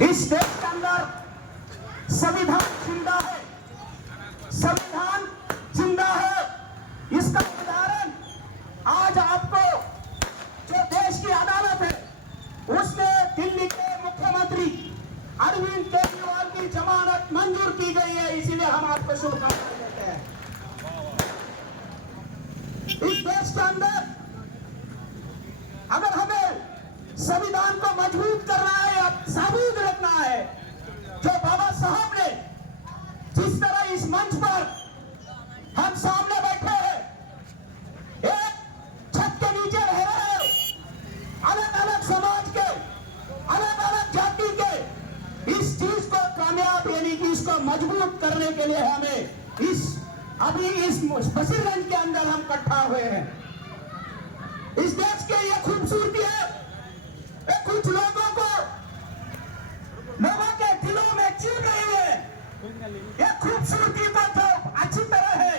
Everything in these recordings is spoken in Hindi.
इस देश के अंदर संविधान जिंदा है, संविधान जिंदा है। इसका उदाहरण आज आपको जो देश की अदालत है उसने दिल्ली के मुख्यमंत्री अरविंद केजरीवाल की जमानत मंजूर की गई है, इसीलिए हम आपको शुभकामनाएं देते हैं। इस देश के अंदर अगर हमें संविधान को मजबूत करना है या साबुत रखना है, जो बाबा साहब ने जिस तरह इस मंच पर हम सामने बैठे हैं, एक छत के नीचे रह रहे हैं, अलग अलग समाज के, अलग अलग जाति के, इस चीज को कामयाब यानी कि इसको मजबूत करने के लिए हमें अभी इस बशीरगंज के अंदर हम इकट्ठा हुए हैं। इस देश के ये खूबसूरती है, कुछ लोगों के दिलों में चुभ रही है। ये खूबसूरती को जो अच्छी तरह है,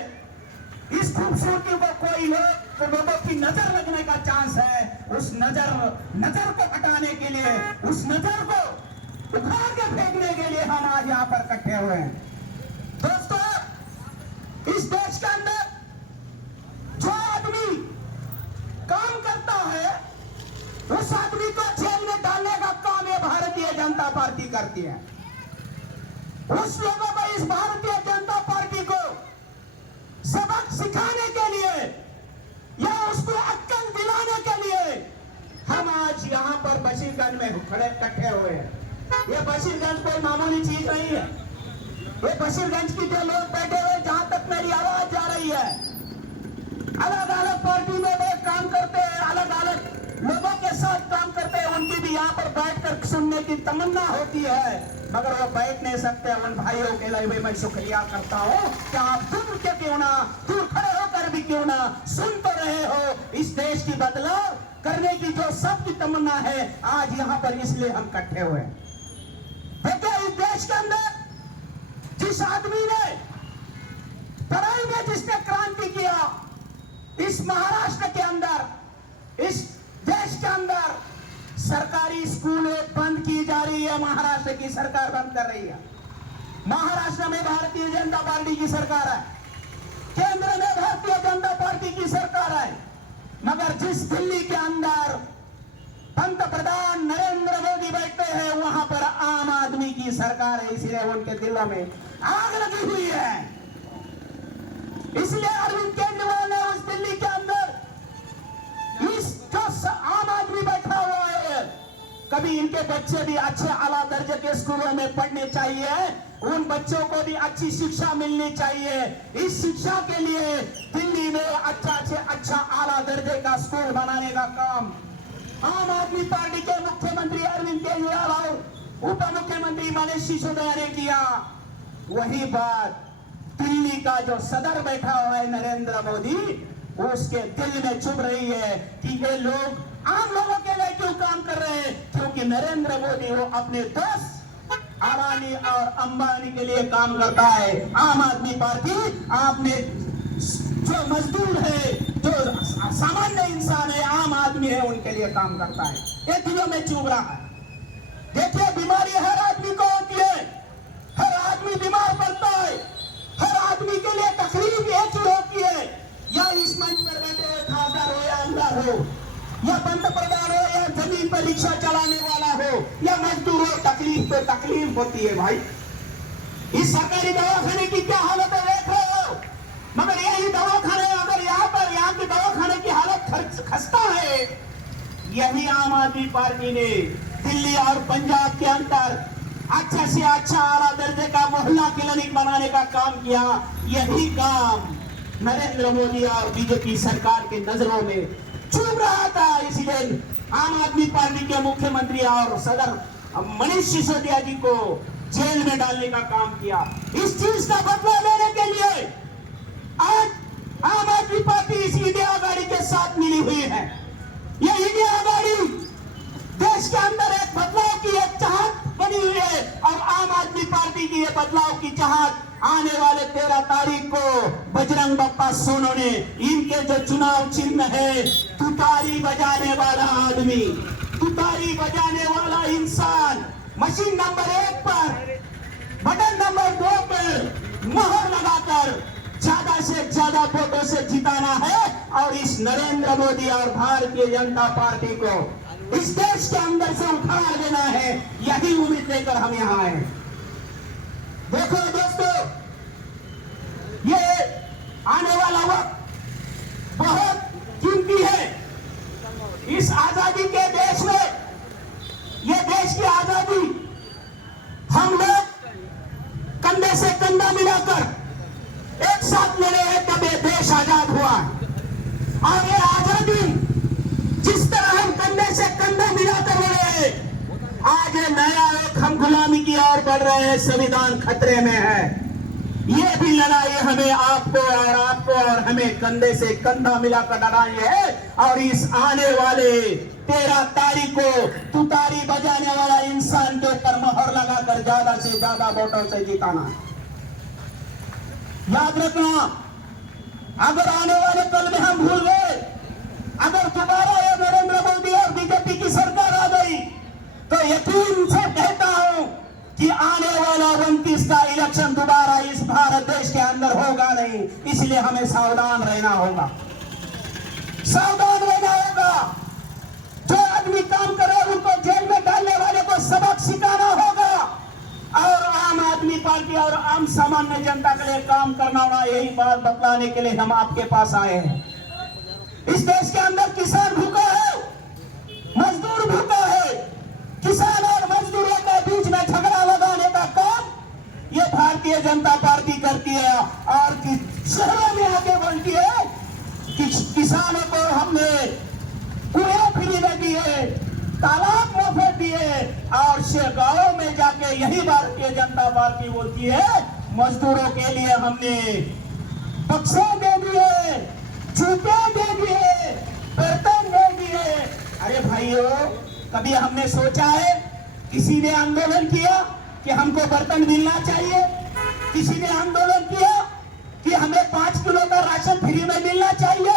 इस खूबसूरती को कोई लोगों की नजर लगने का चांस है, उस नजर को हटाने के लिए, उस नजर को उखाड़ के फेंकने के लिए हम आज यहाँ पर इकट्ठे हुए हैं। दोस्तों, इस देश के अंदर जो आदमी काम करता है उस आदमी को जेल में डालने का काम ये भारतीय जनता पार्टी करती है। उस लोगों को, इस भारतीय जनता पार्टी को सबक सिखाने के लिए या उसको अक्ल दिलाने के लिए हम आज यहाँ पर बशीरगंज में खड़े इकट्ठे हुए हैं। ये बशीरगंज कोई मामूली चीज नहीं है। ये बशीरगंज की जो लोग बैठे हुए, जहां तक मेरी आवाज जा रही है, अलग अलग पार्टी में लोग काम करते हैं, अलग अलग लोगों के साथ काम करते हैं, उनकी भी यहाँ पर बैठकर सुनने की तमन्ना होती है, मगर वो बैठ नहीं सकते। उन भाइयों के लिए भी मैं शुक्रिया करता हूँ कि आप दूर के क्यों ना, दूर खड़े होकर भी क्यों ना सुन तो रहे हो। इस देश की बदलाव करने की जो सबकी तमन्ना है, आज यहाँ पर इसलिए हम इकट्ठे हुए हैं। देखिए, इस देश के अंदर जिस आदमी ने पढ़ाई में जिसने क्रांति किया, इस महाराष्ट्र के अंदर, इस देश के अंदर सरकारी स्कूलें बंद की जा रही है। महाराष्ट्र की सरकार बंद कर रही है। महाराष्ट्र में भारतीय जनता पार्टी की सरकार है, केंद्र में भारतीय जनता पार्टी की सरकार है, मगर जिस दिल्ली के अंदर पंतप्रधान नरेंद्र मोदी बैठते हैं, वहां पर आम आदमी की सरकार है, इसलिए उनके दिलों में आग लगी हुई है। इसलिए अरविंद केजरीवाल ने उस दिल्ली के अंदर इस जो आम आदमी बैठा हुआ है, कभी इनके बच्चे भी अच्छे आला दर्जे के स्कूलों में पढ़ने चाहिए, उन बच्चों को भी अच्छी शिक्षा मिलनी चाहिए। इस शिक्षा के लिए दिल्ली में अच्छा से अच्छा आला दर्जे का स्कूल बनाने का काम आम आदमी पार्टी के मुख्यमंत्री अरविंद केजरीवाल और उप मुख्यमंत्री मनीष सिसोदिया ने किया। वही बात दिल्ली का जो सदर बैठा हुआ है नरेंद्र मोदी, उसके दिल में चुभ रही है कि ये लोग आम लोगों के लिए क्यों काम कर रहे हैं, क्योंकि नरेंद्र मोदी वो अपने दोस्त अडानी और अंबानी के लिए काम करता है। आम आदमी पार्टी आपने जो मजदूर है, जो सामान्य इंसान है, आम आदमी है, उनके लिए काम करता है। ये दिलों में चुभ रहा है। देखिए, बीमारी हर आदमी को होती है, हर आदमी बीमार पड़ता है, हर आदमी के लिए तकलीफ एक ही होती है। या इस मंच पर बैठे हुए खासदार हो या अंदर हो, या पंतप्रधान हो या जमीन पर रिक्शा चलाने वाला हो या मजदूर हो, तकलीफ तो तकलीफ होती है भाई। इस सरकारी दवाखाने की क्या हालत है देख रहे हो, मगर यही दवाखाने अगर यहाँ के दवाखाने की हालत खस्ता है, यही आम आदमी पार्टी ने दिल्ली और पंजाब के अंदर अच्छा से अच्छा आला दर्जे का मोहल्ला क्लिनिक बनाने का काम किया। यही काम नरेंद्र मोदी और बीजेपी सरकार के नजरों में चुभ रहा था, इसलिए आम आदमी पार्टी के मुख्यमंत्री और सदर मनीष सिसोदिया जी को जेल में डालने का काम किया। इस चीज का बदला लेने के लिए आज आम आदमी पार्टी इस इंडिया आघाड़ी के साथ मिली हुई है। यह इंडिया आघाड़ी देश के अंदर एक बदलाव की एक चाहत बनी हुई है, और आम आदमी पार्टी की यह बदलाव की चाहत आने वाले 13 तारीख को बजरंग बप्पा सोनू ने, इनके जो चुनाव चिन्ह है, तुतारी बजाने वाला आदमी, तुतारी बजाने वाला इंसान, मशीन नंबर 1 पर, बटन नंबर 2 पर मोहर लगाकर ज्यादा से ज्यादा वोटों से जिताना है और इस नरेंद्र मोदी और भारतीय जनता पार्टी को इस देश के अंदर से उखाड़ देना है। यही उम्मीद लेकर हम यहां आए। देखो दोस्तों, ये आने वाला वक्त बहुत कीमती है। इस आजादी के देश में, ये देश की आजादी हम लोग कंधे से कंधा मिलाकर एक साथ लड़े हैं, तब ये देश आजाद हुआ। और ये आजादी जिस तरह हम कंधे से कंधा मिलाकर लड़े हैं, आज ये नया एक हम गुलामी की ओर बढ़ रहे हैं, संविधान खतरे में है। ये भी लड़ाई हमें आपको और हमें कंधे से कंधा मिलाकर लड़ाई है और इस आने वाले 13 तारीख को तुतारी बजाने वाला इंसान के ऊपर मोहर लगाकर ज्यादा से ज्यादा वोटों से जिताना है। याद रखना, अगर आने वाले कल में हम भूल गए, अगर दोबारा ये नरेंद्र मोदी और बीजेपी की सरकार आ गई, तो यकीन से कहता हूं कि आने वाला 29 का इलेक्शन दोबारा इस भारत देश के अंदर होगा नहीं। इसलिए हमें सावधान रहना होगा, सावधान रहना होगा। जो आदमी काम करे उनको जेल में डालने वाले को सबक सिखाना होगा और आम आदमी पार्टी और आम सामान्य जनता के लिए काम करना होगा। यही बात बतलाने के लिए हम आपके पास आए हैं। इस देश के अंदर किसान भूखा है, मजदूर भूखा है। किसान और मजदूरों के बीच में झगड़ा लगाने का काम ये भारतीय जनता पार्टी करती है और शहरों में आके बोलती है कि किसानों को हमने कुएं फ्री में दिए, तालाब मुफ्त दिए, और गांवों में जाके यही भारतीय जनता पार्टी बोलती है मजदूरों के लिए हमने बक्से दे दिए, जूते दे दिए, बर्तन दे दिए। अरे भाइयों, कभी हमने सोचा है, किसी ने आंदोलन किया कि हमको बर्तन मिलना चाहिए? किसी ने आंदोलन किया कि हमें 5 किलो का राशन फ्री में मिलना चाहिए?